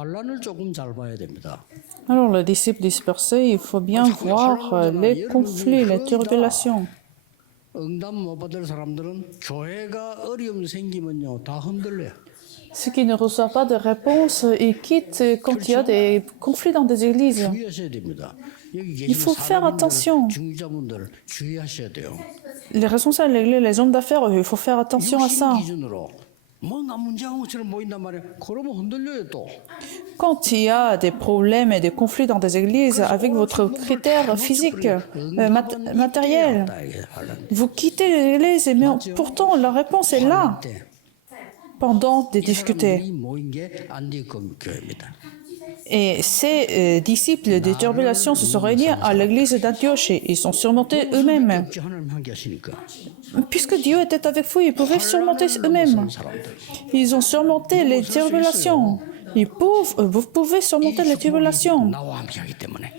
환란을 조금 잘 봐야 됩니다. Alors, le disciple dispersé, il faut bien voir les conflits, les tribulations. 응답 못 받을 사람들은 교회가 어려움 생기면요 다 흔들려요. Ceux qui ne reçoivent pas de réponse, ils quittent quand il y a des conflits dans des églises. 주의하셔야 됩니다. 여기 Il 계신 faut faire attention. 중직자분들 주의하셔야 돼요. Les responsables de l'église, les hommes d'affaires, il faut faire attention à ça. 기준으로 뭐나 문제한 것처럼 보인단 말이에요. 그러면 흔들려요 또. Quand il y a des problèmes et des conflits dans des églises avec votre critère physique, matériel, vous quittez l'église, mais pourtant la réponse est là pendant des difficultés. 모인 게 안디옥 교회입니다. Et ces disciples des tribulations se sont réunis à l'église d'Antioche et ils ont surmonté eux-mêmes. 하나님 함께 하시니까. Puisque Dieu était avec vous, ils pouvaient surmonter eux-mêmes. Ils ont surmonté les tribulations. Vous pouvez surmonter les tribulations, 나와 함께 하기 때문에.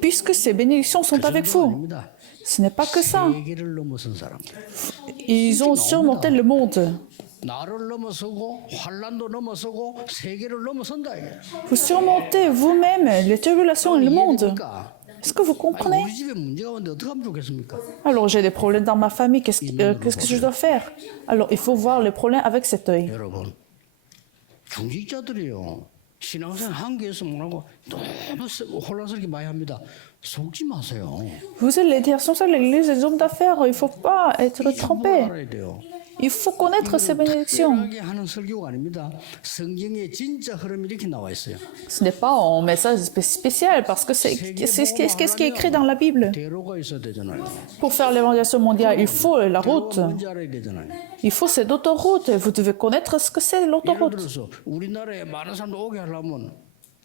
puisque ces bénédictions sont avec vous. Ce n'est pas que ça. 세계를 넘어선 사람들. Ils ont surmonté le monde. 나를 넘어서고 환란도 넘어서고 세계를 넘어선다 이게. Vous surmontez vous-même les tribulations et le monde. Est-ce que vous comprenez? 우리 집에 문제가 왔는데 어떻게 하면 좋겠습니까? Alors, j'ai des problèmes dans ma famille, qu'est-ce que je dois faire? Alors, il faut voir les problèmes avec cet œil. 여러분, 중직자들이요. 신앙생활 한계에서 뭐라고 너무 혼란스럽게 많이 합니다. 속지 마세요. Vous êtes les responsables de l'église, les hommes d'affaires, il ne faut pas être trompé. 알아야 돼요. Il faut connaître ces bénédictions. 특별하게 하는 설교가 아닙니다. 성경에 진짜 흐름이 이렇게 나와 있어요. Ce n'est pas un message spécial parce que c'est qu'est-ce qui est écrit dans la Bible. 대로가 있어야 되잖아요. Pour faire l'évangélisation mondiale, il faut la route. 뭔지 알아야 되잖아요. Il faut cette autoroute. Vous devez connaître ce que c'est 예를 l'autoroute. 들어서 우리나라에 많은 사람들 오게 하려면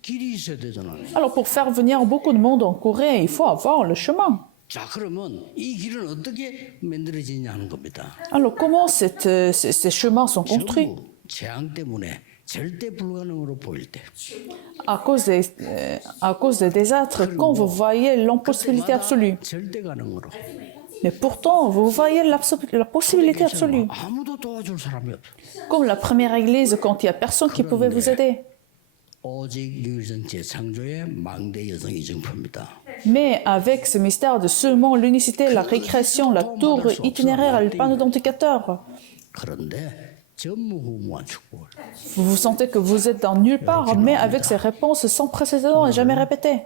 길이 있어야 되잖아요. Alors pour faire venir beaucoup de monde en Corée, il faut avoir le chemin. 자, 그러면 이 길은 어떻게 만들어지냐 하는 겁니다. Alors comment ces chemins sont construits? 전부 재앙 때문에 절대 불가능으로 보일 때. À cause des désastres, quand vous voyez l'impossibilité absolue. 절대 가능으로. Mais pourtant, vous voyez la possibilité absolue. 아무도 도와줄 사람이 없어. Comme la première église, quand il n'y a personne qui pouvait vous aider. 오직 유일성 재창조의 망대 여성이 증표입니다. Mais avec ce mystère de seulement l'unicité, la récréation, la tour itinéraire et le panneau d'indicateur, 그런데 전무후무한 축복을. vous vous sentez que vous êtes dans nulle part, mais avec ces réponses sans précédent et jamais répétées.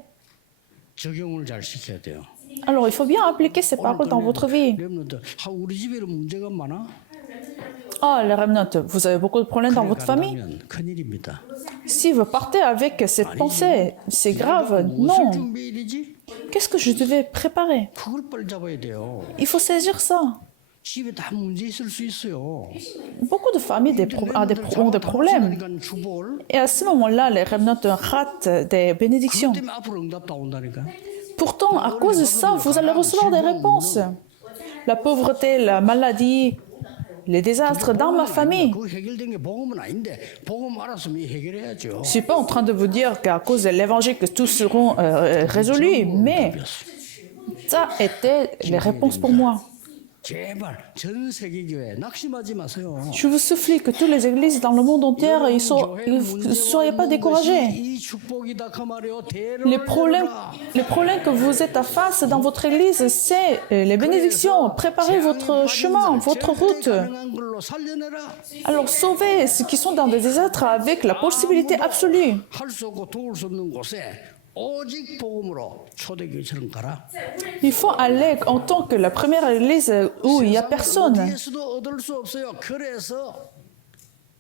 적용을 잘 시켜야 돼요. Alors, il faut bien appliquer ces paroles dans votre vie. 렘넌트, 우리 집에는 문제가 많아? Ah, les remnants, vous avez beaucoup de problèmes dans votre famille? 간다면 큰일입니다. Si vous partez avec cette pensée, c'est grave. 무엇을 Non. 준비해야 되지? Qu'est-ce que je devais préparer? 그걸 빨리 잡아야 돼요. Il faut saisir ça. 집에 다 문제 있을 수 있어요. Beaucoup de familles ont des problèmes. 그러니까 축복을. Et à ce moment-là, les remnants ratent des bénédictions. 그것 때문에 앞으로 응답 다 온다니까. Pourtant, à cause de ça, vous allez recevoir des réponses. La pauvreté, la maladie, les désastres dans ma famille. 그 해결된 게 복음은 아닌데 복음 알았으면 해결해야죠. Je ne suis pas en train de vous dire qu'à cause de l'évangile que tous seront résolus, mais ça était les réponses pour moi. 제발 전 세계 교회 낙심하지 마세요. Je vous supplie que toutes les églises dans le monde entier, ne soyez pas découragés. 이 축복이다 그 말이요. Les problèmes que vous êtes à face dans votre église, c'est les bénédictions. Préparez votre chemin, votre route. 걸로 살려내라. Alors sauvez ceux qui sont dans des désastres avec la possibilité absolue. 할 수 없고 도울 수 없는 곳에 오직 복음으로 초대교회처럼 가라. Il faut aller en tant que la première église où il n'y a personne. 어디에서도 얻을 수 없어요. 그래서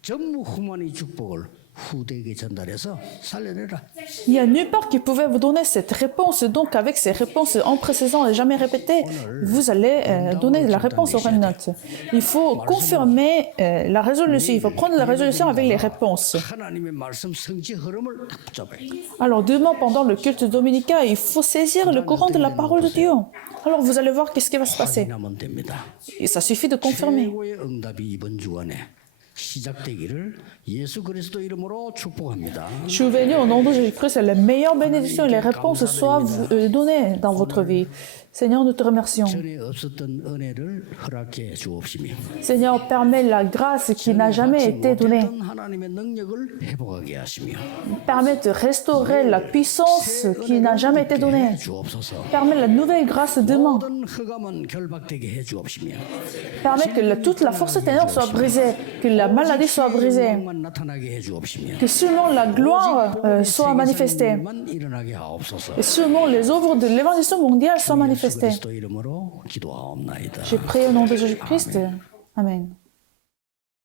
전무후무한 이 축복을 후대에게 전달해서 살려내라. Il n'y a nulle part qui pouvait vous donner cette réponse. Donc, avec ces réponses en précisant et jamais répétées, vous allez donner la réponse aux remnants. Il faut confirmer la résolution. Il faut prendre la résolution avec les réponses. 하나님의 말씀 성취 흐름을 딱 붙잡아요. Alors, demain, pendant le culte dominical, il faut saisir le courant de la parole de Dieu. Alors, vous allez voir qu'est-ce qui va se passer. 확인하면 됩니다. Et ça suffit de confirmer. 최고의 응답이 이번 주간에 시작되기를 예수 그리스도 이름으로 축복합니다. Je suis venu au nom de Jésus-Christ, les meilleures bénédictions et les réponses soient données dans votre vie. Seigneur, nous te remercions. 전에 없었던 은혜를 허락해 주옵시며 Seigneur, permets la grâce qui n'a jamais été donnée. 못했던 하나님의 능력을 회복하게 하시며 Permets de restaurer la puissance qui n'a jamais été donnée. 주옵소서. Permets la nouvelle grâce demain. 모든 흑암은 결박되게 해 주옵시며 Permets que toute la force ténèbres soit brisée, que la maladie soit brisée, 영광만 나타나게 해 주옵시며 que seulement la gloire soit manifestée, 만 일어나게 하옵소서. et seulement les œuvres de l'évangélisation mondiale soient 예수 manifestées. 그리스도 이름으로 기도하옵나이다. J'ai prié au nom de Jésus-Christ. Amen.